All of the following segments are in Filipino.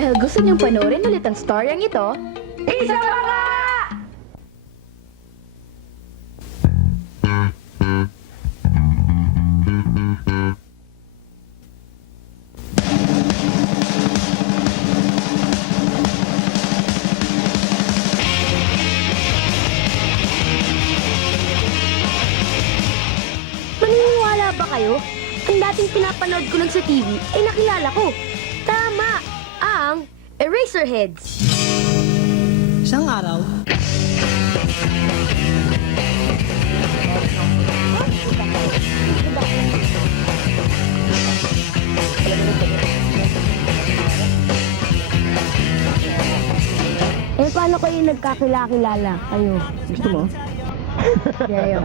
Dahil gusto niyong panoorin ulit ang storyang ito, isa pa nga! Maniniwala ba kayo? Ang dating pinapanood ko lang sa TV ay nakilala ko. Tama! Ang Eraserheads. Isang araw, Paano kayo nagkakilala kayo? Gusto mo? Yayo.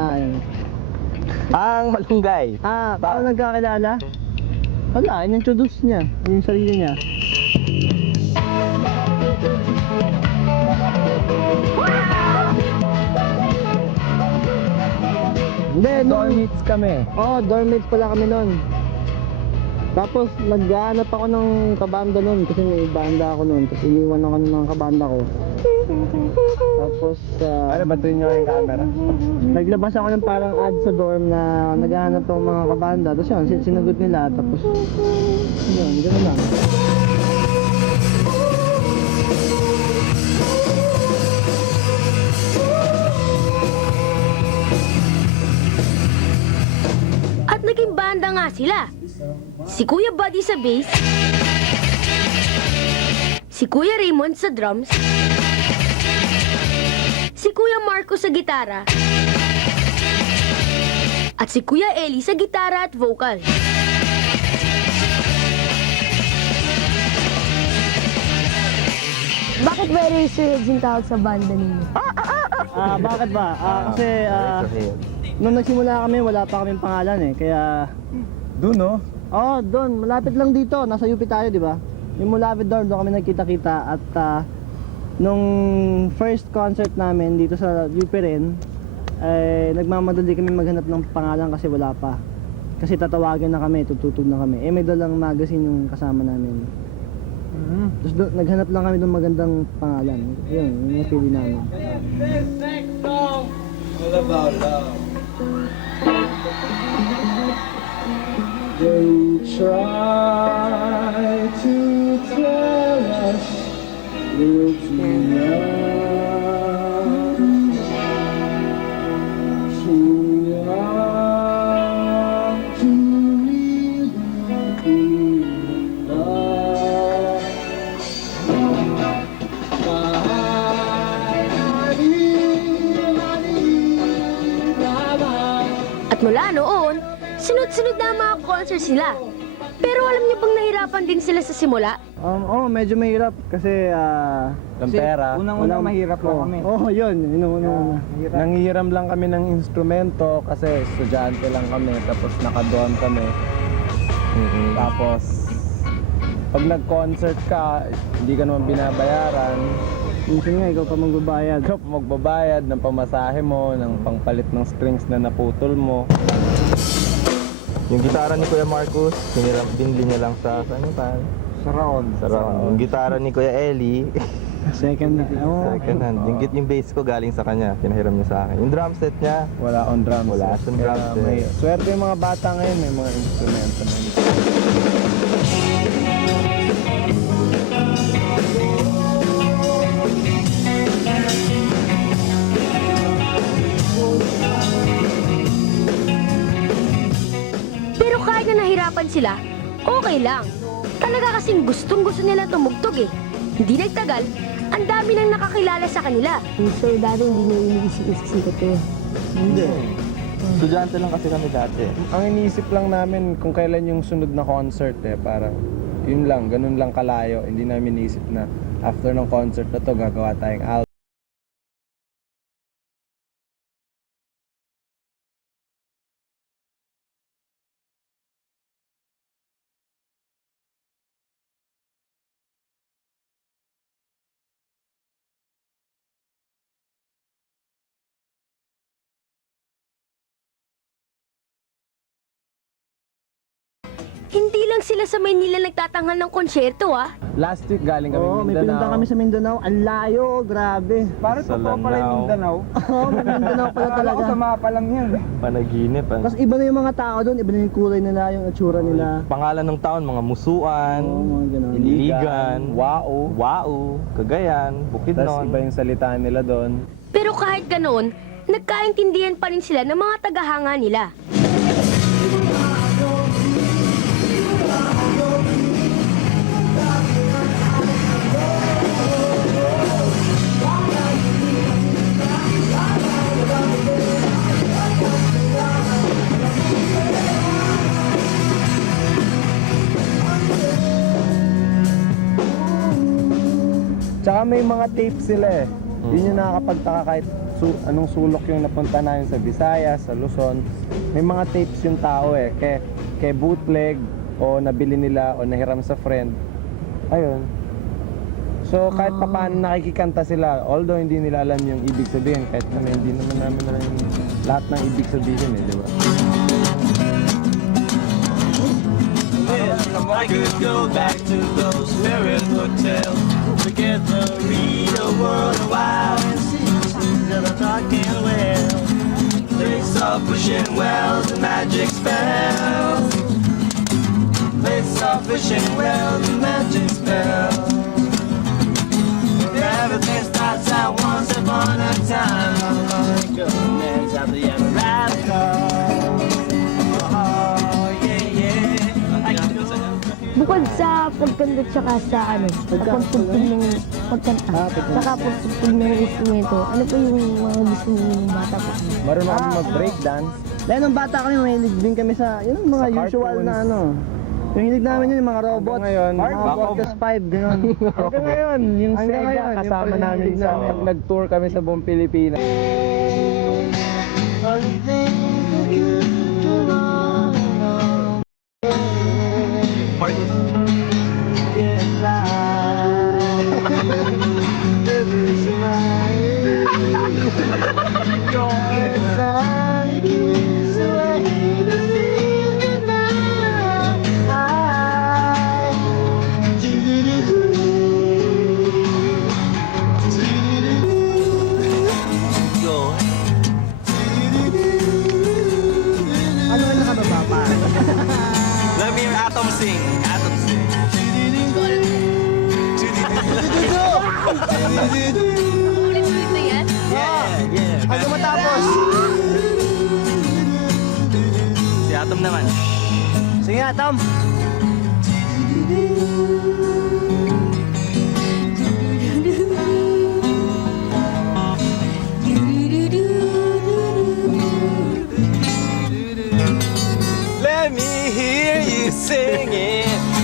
Ang malunggay. Paano nagkakilala? Wala, in-introduce niya yung sarili niya. Hindi, dormmates kami. Dormmates pala kami nun. Tapos naghahanap ako ng kabanda nun kasi may banda ako nun. Tapos iniwan ako ng kabanda ko. Tapos ano ba ito yung camera? Naglabas ako ng parang ad sa dorm na naghahanap ako ng mga kabanda. Tapos yun, sinagot nila. Tapos yun, gano'n lang. At naging banda nga sila. Si Kuya Buddy sa bass, si Kuya Raymond sa drums, si Kuya Marco sa gitara, at si Kuya Eli sa gitara at vocal. Bakit ba Eraserheads yung tawag sa banda ninyo? Bakit ba? Kasi nung nagsimula kami, wala pa kaming pangalan eh. Kaya doon no? Oo, doon. Malapit lang dito. Nasa UP tayo, di ba? Yung malapit doon kami nagkita-kita. At nung first concert namin dito sa UP rin, nagmamadali kami maghanap ng pangalan kasi wala pa. Kasi tatawagan na kami, tututog na kami. May dalang magazine yung kasama namin. Tapos naghanap lang kami ng magandang pangalan. Yun, yung napili namin. this next song is about love. They try to tell us we're too young, to really love. At mula noon, sunod-sunod na ang mga concert sila. Pero alam niyo bang nahirapan din sila sa simula? Medyo mahirap kasi pera. Unang-unang mahirap lang kami. Yun. Una. Nanghihiram lang kami ng instrumento kasi estudyante lang kami, tapos nakadon kami. Tapos pag nag-concert ka, hindi ka naman binabayaran. Minsan nga, ikaw pa magbabayad. Ikaw pa magbabayad ng pamasahe mo, ng pangpalit ng strings na naputol mo. Yung gitara ni Kuya Marcus, binili niya lang sa saan yun pa? Sa round. Sa round. Yung gitara ni Kuya Eli, Second second hand. Yung bass ko galing sa kanya, pinahiram niya sa akin. Yung drum set niya, Wala on drums. Wala siyang drum set. May swerte yung mga bata ngayon, may mga instrumento na yun. Pero kahit na nahirapan sila, okay lang. Talaga kasing gustong-gusto nila tumugtog eh. Hindi nagtagal, ang dami nang nakakilala sa kanila. So dati hindi nyo iniisip-isip eh. Hindi. estudyante lang kasi kami dati. Ang iniisip lang namin kung kailan yung sunod na concert eh, parang yun lang, ganun lang kalayo. Hindi namin iniisip na after ng concert na to, gagawa tayong album. Hindi lang sila sa Maynila nagtatanghal ng konsyerto Last week galing kami Oo, may pinunta kami sa Mindanao. Ang layo, grabe. Para Sa totoo pala yung Lanao. Mindanao. Oo, may Mindanao pala Akala talaga. ko sa mapa lang yun. Panaginip. Tapos iba na yung mga tao doon, iba na yung kulay nila, yung itsura nila. Pangalan ng taon, mga Musuan, Oo, mga ganun. Iligan, Wao. Wao, Cagayan, Tapos Bukidnon. iba yung salita nila doon. Pero kahit ganoon, nagkaintindihan pa rin sila ng mga tagahanga nila. Tsaka may mga tapes sila eh. Yun yung nakakapagtaka kahit anong sulok yung napunta namin sa Visayas, sa Luzon. May mga tapes yung tao eh. Kay bootleg o nabili nila o nahiram sa friend. Ayun. So kahit papaano nakikikanta sila, although hindi nila alam yung ibig sabihin, kahit kami hindi naman namin alam yung lahat ng ibig sabihin eh, di ba? I could go back to those fairy hotels to get the real world a while and see that I'm talking well. They saw fishing wells and magic spells. They saw fishing wells and magic spells. Where everything starts out once upon a time. Like a man's out the ever radical. Oh, yeah, yeah. I can do that. Bukod sa pagkanta tsaka sa sa pagtugtog ng pagkanta, saka pagtugtog ng instrumento, ano pa yung mga gusto ng bata pa? Marunong kami mag-breakdance. Dahil nung bata kami, mahilig din kami sa, yun ang mga Sa usual na cartoons. Yung hilig namin yun, yung mga robots. ngayon, mga Podcast 5, gano'n. Hanggang ngayon, yung Hanggang Sega ngayon, kasama yung namin pag-ibig sa namin. pag nag-tour kami sa buong Pilipinas. Ano ang nakababa pa? Let me hear Atom sing. Atom sing. Ulit-ulit na yan? Yeah. Hanggang matapos. Si Atom naman. Sige nga, Tom. Let me hear you singing.